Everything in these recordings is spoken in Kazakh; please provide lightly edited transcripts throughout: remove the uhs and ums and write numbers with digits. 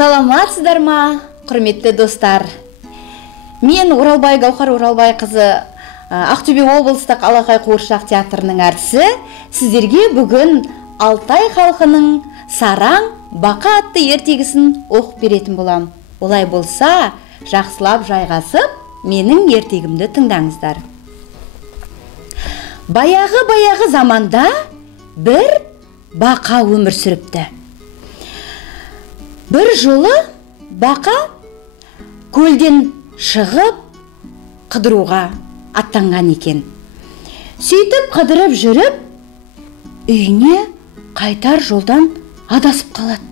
Саламатсыздар ма, құрметті достар? Мен Оралбай Гаухар Оралбай қызы, Ақтөбе облыстық Алақай Қуыршақ театрының әртісі. Сіздерге бүгін Алтай халқының сараң бақа атты ертегісін оқып беретін болам. Олай болса, жақсылап жайғасып, менің ертегімді тыңдаңыздар. Баяғы заманда бір бақа өмір сүріпті. Бір жолы бақа көлден шығып қыдыруға аттанған екен. Сөйтіп қыдырып жүріп, үйіне қайтар жолдан адасып қалады.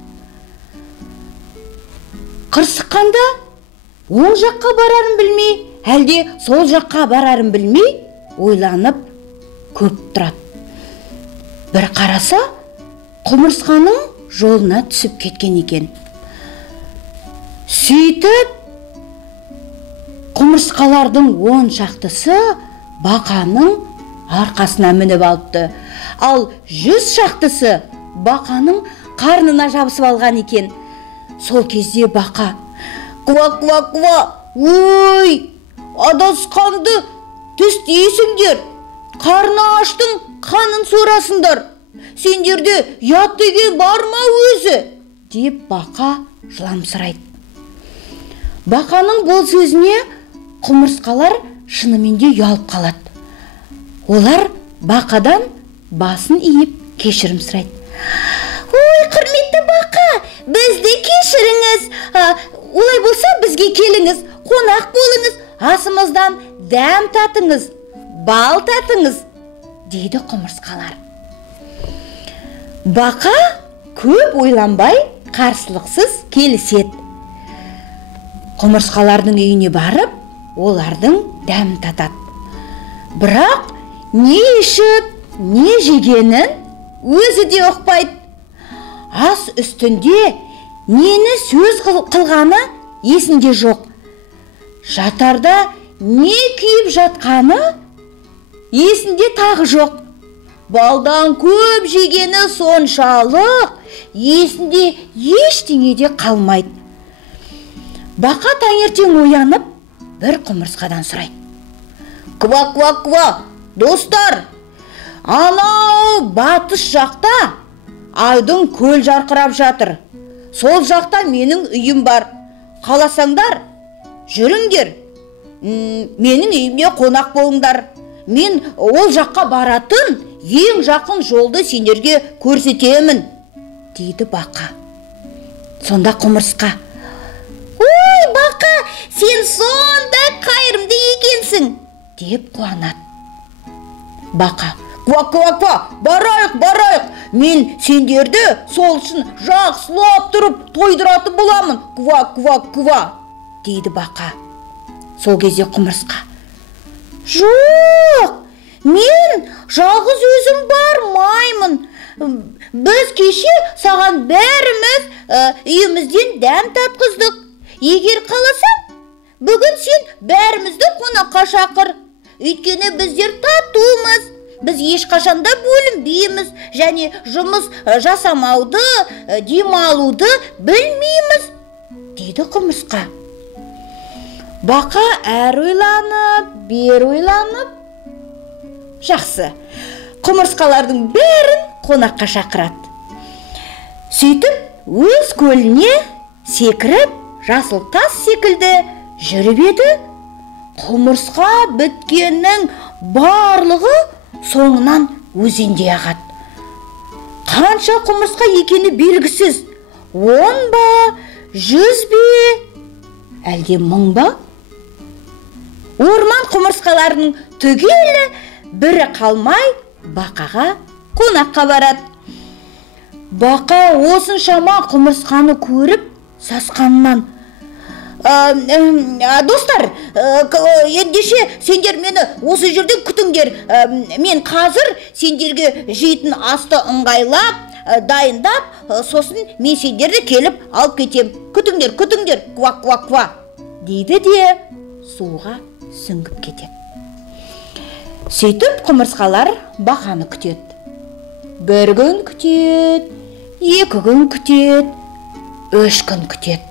Қырсыққанда оң жаққа барарын білмей, әлде сол жаққа барарын білмей, ойланып көп тұрады. Бір қараса, құмырсқаның жолына түсіп кеткен екен. Сөйтіп, құмырсқалардың 10 шақтысы бақаның арқасына мініп алыпты. Ал 100 шақтысы бақаның қарнына жабысып алған екен. Сол кезде бақа: «Ква-ква-ква, ой, адасқанды түстейсіңдер, қарны аштың қанын сорасыңдар. Сендерде ұят деген бар ма өзі?» деп бақа жыламсырайды. Бақаның бұл сөзіне құмырсқалар шынымен де ұялып қалады. Олар бақадан басын иіп кешірім сұрайды. «Ой, құрметті бақа, бізді кешіріңіз. Олай болса бізге келіңіз, қонақ болыңыз, асымыздан дәм татыңыз, бал татыңыз», дейді құмырсқалар. Бақа көп ойланбай, қарсылықсыз келіседі. Құмырсқалардың үйіне барып, олардың дәм татады. Бірақ не ішіп, не жегенін өзі де ұқпайды. Ас үстінде нені сөз қылғаны есінде жоқ. Жатарда не күйіп жатқаны есінде тағы жоқ. Балдан көп жегені соншалық есінде ештеңе де қалмайды. Бақа таңертең оянып, бір құмырсқадан сұрайды. «Ква-ква-ква, достар, анау батыс жақта айдың көл жарқырап жатыр. Сол жақта менің үйім бар. Қаласаңдар, жүріңдер, менің үйіме қонақ болыңдар. Мен ол жаққа баратын ең жақын жолды сендерге көрсетемін», дейді бақа. Сонда құмырсқа: «Ой, бақа, сен сонда қайырымды екенсің», деп қуанады. Бақа: «Ква-ква-ква, барайық, мен сендерді сол үшін жақсылап тұрып тойдыратын боламын, ква-ква-ква», дейді бақа. Сол кезде құмырсқа: «Жоқ, мен жалғыз өзім бармаймын. Біз кеше саған бәріміз үйімізден дәм татқыздық. Егер қаласаң, бүгін сен бәрімізді қонаққа шақыр. Өйткені біздер татумыз. Біз ешқашанда бөлінбейміз және жұмыс жасамауды, демалуды білмейміз», дейді құмырсқа. Бақа әр ойланып, бер ойланып, жақсы, құмырсқалардың бәрін қонаққа шақырады. Сөйтіп, өз көліне секіріп, жасыл тас секілді жүріп еді, құмырсқа біткеннің барлығы соңынан өзенде ағады. Қанша құмырсқа екені белгісіз, 10 ба, 100 бе, әлде 1000 ба? Орман құмырсқаларының түгелі бірі қалмай бақаға қонаққа барады. Бақа осыншама құмырсқаны көріп сасқанынан: «Достар, ендеше сендер мені осы жерден күтіңдер. Мен қазір сендерге жейтін асты ыңғайлап, дайындап, сосын мен сендерді келіп алып кетем. Күтіңдер, ква-ква-ква», дейді де суға сүңгіп кетеді. Сөйтіп құмырсқалар бақаны күтеді. Бір күн күтеді, 2 күн күтеді. 3 күн күтеді.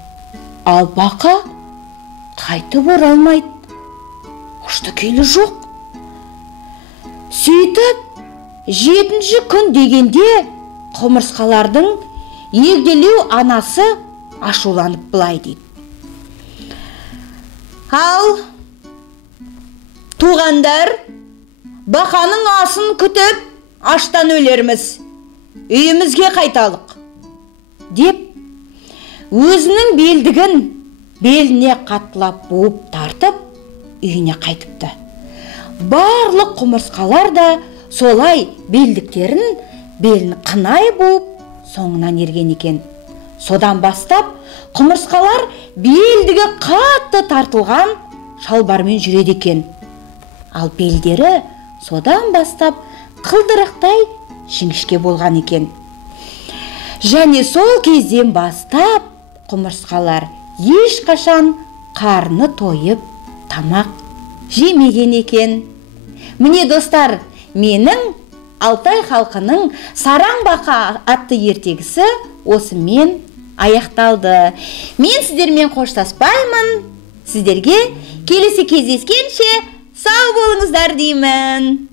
Ал бақа қайтып оралмайды. Ұшты-күйлі жоқ. Сөйтіп, 7-ші күн дегенде құмырсқалардың егделеу анасы ашуланып былай дейді: «Ал, туғандар, бақаның асын күтіп, аштан өлерміз. Үйімізге қайталық», деп өзінің белдігін беліне қаттылап буып тартып, үйіне қайтыпты. Барлық құмырсқалар да солай белдіктерін белін қынай буып соңынан ерген екен. Содан бастап құмырсқалар белдігі қатты тартылған шалбармен жүреді екен. Ал белдері содан бастап қылдырықтай жіңішке болған екен. Және сол кезден бастап құмырсқалар ешқашан қарны тойып тамақ жемеген екен. Міне достар, менің Алтай халқының Сараң бақа атты ертегісі осымен аяқталды. Мен сіздермен қоштаспаймын. Сіздерге келесі кездескенше сау болыңыздар деймін.